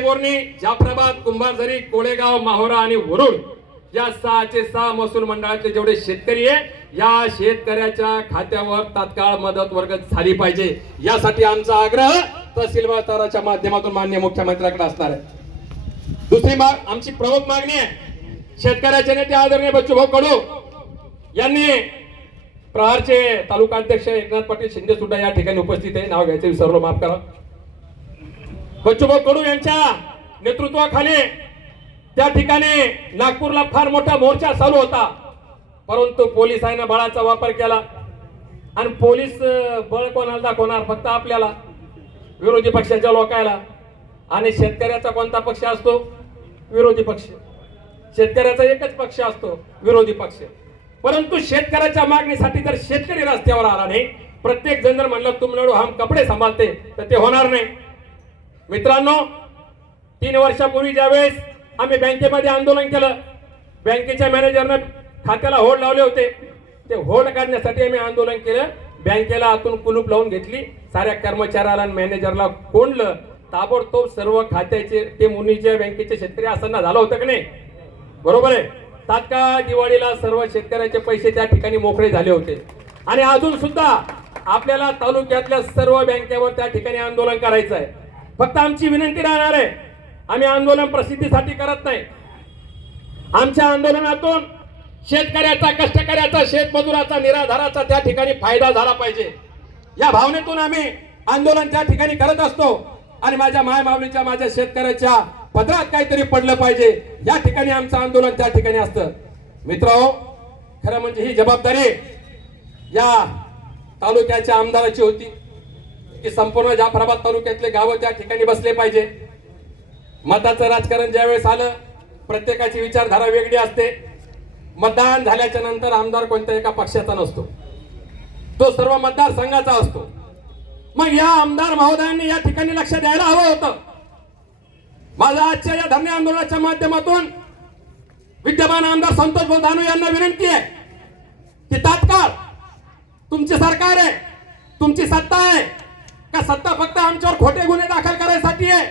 बोर्णी जाफराबाद कुंभारझरी कोळेगाव माहोरा आणि वरुड या सहाचे सहा महसूल मंडळाचे जेवढे शेतकरी आहे या शेतकऱ्याच्या खात्यावर तात्काळ मदत वर्ग झाली पाहिजे. यासाठी आमचा आग्रह तहसील माध्यमातून मान्य मुख्यमंत्र्याकडे असणार आहे. दुसरी माग आमची प्रमुख मागणी आहे शेतकऱ्याचे नेते आदरणीय बच्चूभाऊ कडू यांनी प्रहारचे तालुका अध्यक्ष एकनाथ पाटील शिंदे सुद्धा या ठिकाणी उपस्थित आहे. नाव घ्यायचं विसरलो माफ करा. बच्चूभाऊ कडू यांच्या नेतृत्वाखाली त्या ठिकाणी नागपूरला फार मोठा मोर्चा चालू होता. परंतु पोलिसांना बळाचा वापर केला. आणि पोलीस बळ कोणाला दाखवणार? फक्त आपल्याला. विरोधी पक्षाच्या लोकायला. आणि शेतकऱ्याचा कोणता पक्ष असतो? विरोधी पक्ष. शेतकऱ्याचा एकच पक्ष असतो विरोधी पक्ष. परंतु शेतकऱ्याच्या मागणीसाठी जर शेतकरी रस्त्यावर आला नाही प्रत्येक जण जर म्हणलं तुमनडू हम कपडे सांभाळते तर ते होणार नाही. मित्रांनो तीन वर्षापूर्वी ज्यावेळेस आम्ही बँकेमध्ये आंदोलन केलं बँकेच्या मॅनेजरनं खात्याला होड लावले होते. ते होड काढण्यासाठी आम्ही आंदोलन केलं. बँकेला आतून कुलूप लावून घेतली. साऱ्या कर्मचाऱ्याला आणि मॅनेजरला कोंडलं. ताबडतोब सर्व खात्याचे ते मुनीच्या बँकेचे शेतकरी असताना झालं होतं की नाही? बरोबर आहे. तात्काळ दिवाळीला सर्व शेतकऱ्याचे पैसे त्या ठिकाणी मोकळे झाले होते. आणि अजून सुद्धा आपल्याला तालुक्यातल्या सर्व बँकेवर त्या ठिकाणी आंदोलन करायचं आहे. फक्त आमची विनंती राहणार आहे. आम्ही आंदोलन प्रसिद्धीसाठी करत नाही. आमच्या आंदोलनातून शेतकऱ्याचा कष्टकऱ्याचा शेतमजुराचा निराधाराचा त्या ठिकाणी फायदा झाला पाहिजे. या भावनेतून आम्ही आंदोलन त्या ठिकाणी करत असतो आणि माझ्या मायमावलीच्या माझ्या शेतकऱ्याच्या पदरात काहीतरी पडलं पाहिजे. या ठिकाणी आमचं आंदोलन त्या ठिकाणी असतं. मित्र खरं म्हणजे ही जबाबदारी या तालुक्याच्या आमदाराची होती. की संपूर्ण जाफराबाद तालुक्यातले गावं त्या ठिकाणी बसले पाहिजे. मताचं राजकारण ज्यावेळेस आलं प्रत्येकाची विचारधारा वेगळी असते. मतदान झाल्याच्यानंतर आमदार कोणत्या एका पक्षाचा नसतो. तो सर्व मतदारसंघाचा असतो. मग या आमदार महोदयांनी या ठिकाणी लक्ष द्यायला हवं होतं. माझा आजच्या या धरणे आंदोलनाच्या माध्यमातून विद्यमान आमदार संतोष भाऊ यांना विनंती आहे की तात्काळ तुमची सरकार आहे तुमची सत्ता आहे का सत्ता फक्त आमच्यावर खोटे गुन्हे दाखल करायसाठी आहे?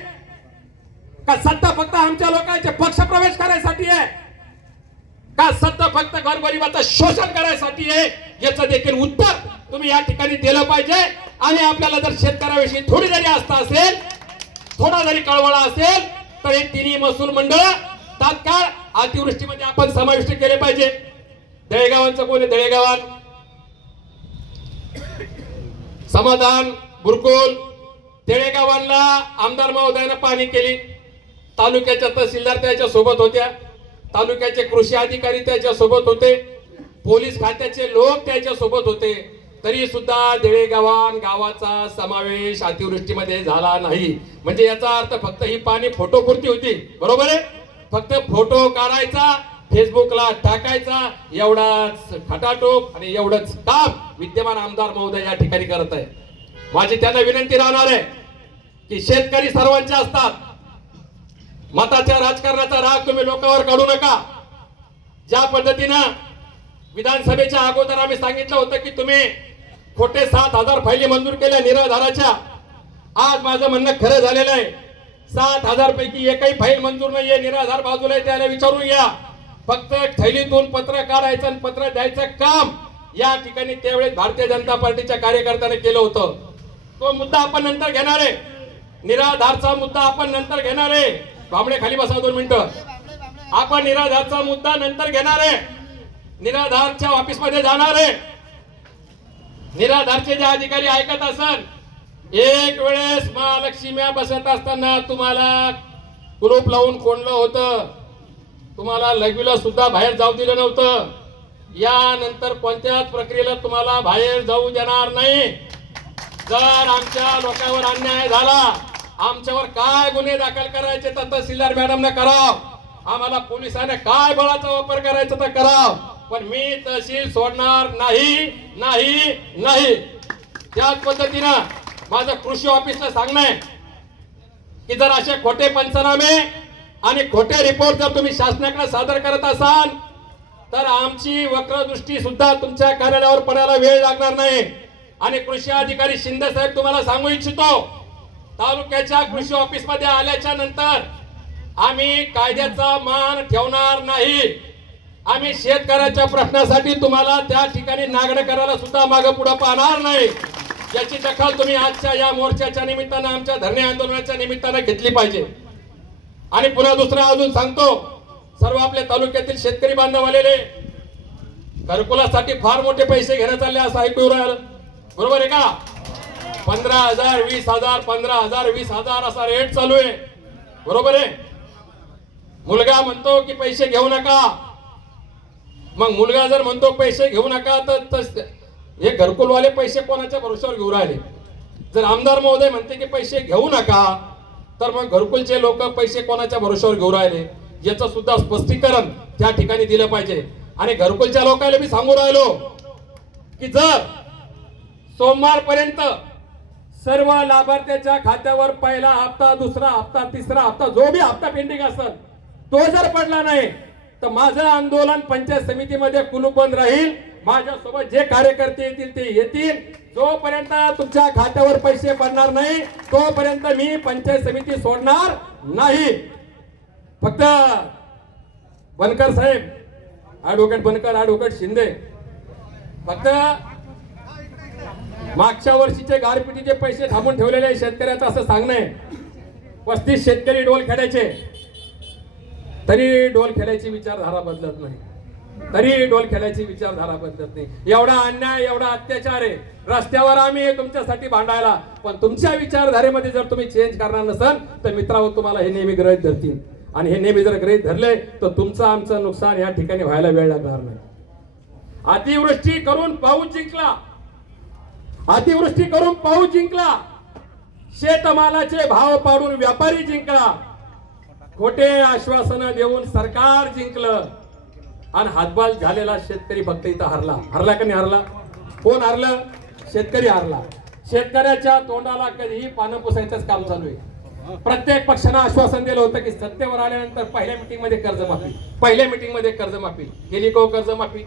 का सत्ता फक्त आमच्या लोकांचे पक्ष प्रवेश करायसाठी आहे? का सत्ता फक्त गरगरिबाचं शोषण करायसाठी आहे? याचं देखील उत्तर तुम्ही या ठिकाणी दिलं पाहिजे. आणि आपल्याला जर शेतकऱ्याविषयी थोडी जरी आस्था असेल थोडा जरी कळवळा असेल तर हे तिन्ही महसूल मंडळ तात्काळ अतिवृष्टीमध्ये आपण समाविष्ट केले पाहिजे. दळेगावांचं कोण आहे? दळेगावान समाधान बुरकुल तेळेगावांना आमदार महोदयानं पाणी केली. तालुक्याच्या तहसीलदार त्याच्या सोबत होत्या. तालुक्याचे कृषी अधिकारी त्याच्या सोबत होते. पोलीस खात्याचे लोक त्याच्या सोबत होते. तरी सुद्धा देळेगावान गावाचा समावेश अतिवृष्टीमध्ये झाला नाही. म्हणजे याचा अर्थ फक्त ही पाणी फोटो पुरती होती. बरोबर आहे? फक्त फोटो काढायचा फेसबुकला टाकायचा एवढाच खटाटोप आणि एवढंच काम विद्यमान आमदार महोदय या ठिकाणी करत आहे माझी त्यांना विनंती राहणार आहे की शेतकरी सर्वांचे असतात. मताच्या राजकारणाचा राग तुम्ही लोकांवर काढू नका. ज्या पद्धतीनं विधानसभेच्या अगोदर आम्ही सांगितलं होतं की तुम्ही खोटे सात हजार फायली मंजूर केल्या निराधाराच्या. आज माझं म्हणणं खरं झालेलं आहे. सात हजार पैकी एकही फाईल मंजूर नाहीये निराधार बाजूला त्याला विचारून या फक्त थैलीतून पत्र काढायचं आणि पत्र द्यायचं काम या ठिकाणी त्यावेळेस भारतीय जनता पार्टीच्या कार्यकर्त्याने केलं होतं. तो मुद्दा आपण नंतर घेणार आहे. निराधारचा मुद्दा आपण नंतर घेणार आहे. बाबडे खाली बसा दोन मिनिटं. आपण निराधारचा मुद्दा नंतर घेणार आहे. निराधारच्या ऑफिसमध्ये जाणार आहे. निराधारचे जे अधिकारी ऐकत असन एक वेळेस महालक्ष्म्या बसत असताना तुम्हाला कुलूप लावून कोंडलं होतं. तुम्हाला लघवीला सुद्धा बाहेर जाऊ दिलं नव्हतं. यानंतर कोणत्याच प्रक्रियेला तुम्हाला बाहेर जाऊ देणार नाही. जर आमच्या लोकांवर अन्याय झाला आमच्यावर काय गुन्हे दाखल करायचे तर तहसीलदार मॅडमने कराव. आम्हाला पोलिसांनी काय बळाचा वापर करायचा तर कराव. पण मी तहसील सोडणार नाही नाही नाही. त्याच पद्धतीनं माझं कृषी ऑफिसला सांगणं आहे की जर असे खोटे पंचनामे आणि खोटे रिपोर्ट जर तुम्ही शासनाकडे सादर करत असाल तर आमची वक्रदृष्टी सुद्धा तुमच्या कार्यालयावर पडायला वेळ लागणार नाही. आणि कृषी अधिकारी शिंदे साहेब तुम्हाला सांगू इच्छितो तालुक्याच्या कृषी ऑफिसमध्ये आल्याच्यानंतर आम्ही कायद्याचा मान ठेवणार नाही. आम्ही शेतकऱ्याच्या प्रश्नासाठी तुम्हाला त्या ठिकाणी नागडं करायला सुद्धा मागे पुढे पाहणार नाही. याची दखल तुम्ही आजच्या या मोर्चाच्या निमित्तानं आमच्या धरणे आंदोलनाच्या निमित्तानं घेतली पाहिजे. आणि पुन्हा दुसरा अजून सांगतो सर्व आपल्या तालुक्यातील शेतकरी बांधव आलेले घरकुलासाठी फार मोठे पैसे घेण्यात आले असं ऐकू राहिलं. बरोबर आहे का? पंधरा हजार वीस हजार पंधरा हजार वीस हजार असा रेट चालू आहे. बरोबर आहे? मुलगा म्हणतो की पैसे घेऊ नका. मग मुलगा जर म्हणतो पैसे घेऊ नका तर हे घरकुलवाले पैसे कोणाच्या भरोश्यावर घेऊ राहिले? जर आमदार महोदय म्हणते की पैसे घेऊ नका तर मग घरकुलचे लोक पैसे कोणाच्या भरोश्यावर घेऊ राहिले? याचं सुद्धा स्पष्टीकरण त्या ठिकाणी दिलं पाहिजे. आणि घरकुलच्या लोकांना मी सांगू राहिलो की जर सोमवारपर्यंत सर्व लाभार्थ्याच्या खात्यावर पहिला हप्ता दुसरा हप्ता तिसरा हप्ता जो बी हप्ता पेंडिंग असेल तो जर पडला नाही तर माझं आंदोलन पंचायत समितीमध्ये कुलूप बंद राहील. माझ्यासोबत जे कार्यकर्ते येतील ते येतील. जोपर्यंत तुमच्या खात्यावर पैसे पडणार नाही तोपर्यंत मी पंचायत समिती सोडणार नाही. फक्त बनकर साहेब ॲडव्होकेट बनकर ॲडव्होकेट शिंदे फक्त मागच्या वर्षीचे गारपिटीचे पैसे थांबून ठेवलेले आहे शेतकऱ्याचं असं सांगणं आहे. पस्तीस शेतकरी डोल खेळायचे. तरी डोल खेळायची विचारधारा बदलत नाही. तरी डोल खेळायची विचारधारा बदलत नाही. एवढा अन्याय एवढा अत्याचार आहे. रस्त्यावर आम्ही तुमच्यासाठी भांडायला. पण तुमच्या विचारधारेमध्ये जर तुम्ही चेंज करणार नसाल तर मित्रांनो तुम्हाला हे नेहमी गृहित धरतील. आणि हे नेहमी जर गृहित धरले तर तुमचं आमचं नुकसान या ठिकाणी व्हायला वेळ लागणार नाही. अतिवृष्टी करून पाऊस जिंकला. अतिवृष्टी करून पाऊस जिंकला. शेतमालाचे भाव पाडून व्यापारी जिंकला. खोटे आश्वासनं देऊन सरकार जिंकलं. आणि हातबाल झालेला शेतकरी फक्त इथं हरला. हरला का नाही हरला? कोण हरलं? शेतकरी हरला. शेतकऱ्याच्या तोंडाला कधीही पानं पुसायचंच काम चालू आहे. प्रत्येक पक्षानं आश्वासन दिलं होतं की सत्तेवर आल्यानंतर पहिल्या मिटिंगमध्ये कर्जमाफी. पहिल्या मिटिंगमध्ये कर्जमाफी. गेली को हो कर्जमाफी?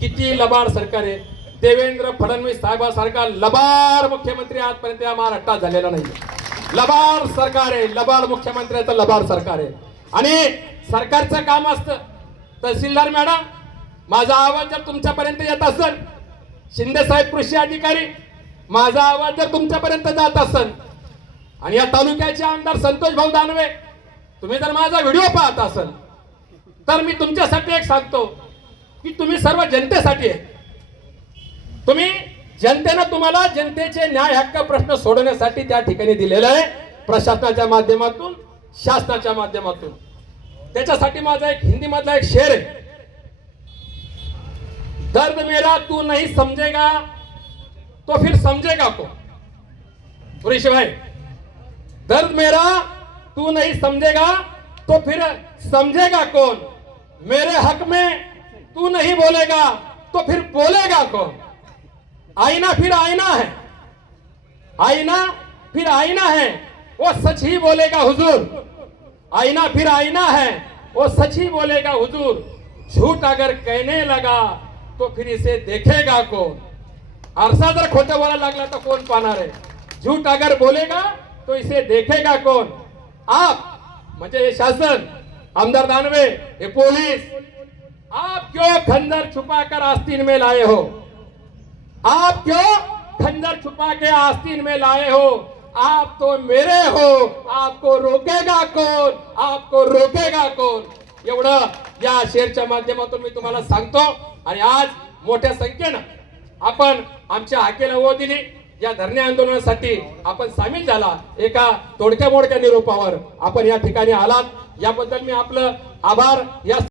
किती लबाड सरकार आहे. देवेंद्र फडणवीस साहेबासारखा लबार मुख्यमंत्री आजपर्यंत या महाराष्ट्रात झालेला नाही लबार सरकार आहे लबार मुख्यमंत्र्याचं लबार सरकार आहे. आणि सरकारचं काम असतं. तहसीलदार मॅडम माझा आवाज जर तुमच्यापर्यंत येत असेल शिंदे साहेब कृषी अधिकारी माझा आवाज जर तुमच्यापर्यंत जात असेल आणि या तालुक्याचे आमदार संतोष भाऊ दानवे तुम्ही जर माझा व्हिडिओ पाहत असाल तर मी तुमच्यासाठी एक सांगतो की तुम्ही सर्व जनतेसाठी आहे. तुम्ही जनतेनं तुम्हाला जनतेचे न्याय हक्क प्रश्न सोडवण्यासाठी त्या ठिकाणी दिलेलं आहे. प्रशासनाच्या माध्यमातून शासनाच्या माध्यमातून. त्याच्यासाठी माझा एक हिंदी मधला एक शेर आहे. दर्द मेरा तू नहीं समझेगा तो फिर समझेगा को? सुरेश भाई दर्द मेरा तू नहीं समझेगा तो फिर समझेगा कौन मेरे हक में तू नहीं बोलेगा तो फिर बोलेगा कौन आईना फिर आईना है। आईना फिर आईना है। वो सच ही बोलेगा, हुजूर। आईना फिर आईना है। वो सच ही बोलेगा, हुजूर। झूठ अगर कहने लगा तो फिर इसे देखेगा कौन? आरसा जर खोटं बोलायला लागला तर कोण पाहणार आहे झूठ अगर बोलेगा तो इसे देखेगा कौन? आप म्हणजे हे शासन आमदार दानवे हे पोलीस, आप क्यों खंजर छुपा कर आस्तीन में लाए हो? आप क्यों खंजर छुपा के आस्तीन में लाए हो? आप तो मेरे हो। आपको रोकेगा कौन? आपको रोकेगा कौन? एवढं या शेअरच्या माध्यमातून मी तुम्हाला सांगतो. आणि आज मोठ्या संख्येनं आपण आमच्या हाकेला ओ दिली. या धरणे आंदोलनासाठी आपण सामील झाला. एका तोडक्या मोडक्या निरूपावर आपण या ठिकाणी आलात. याबद्दल मी आपलं आभार. या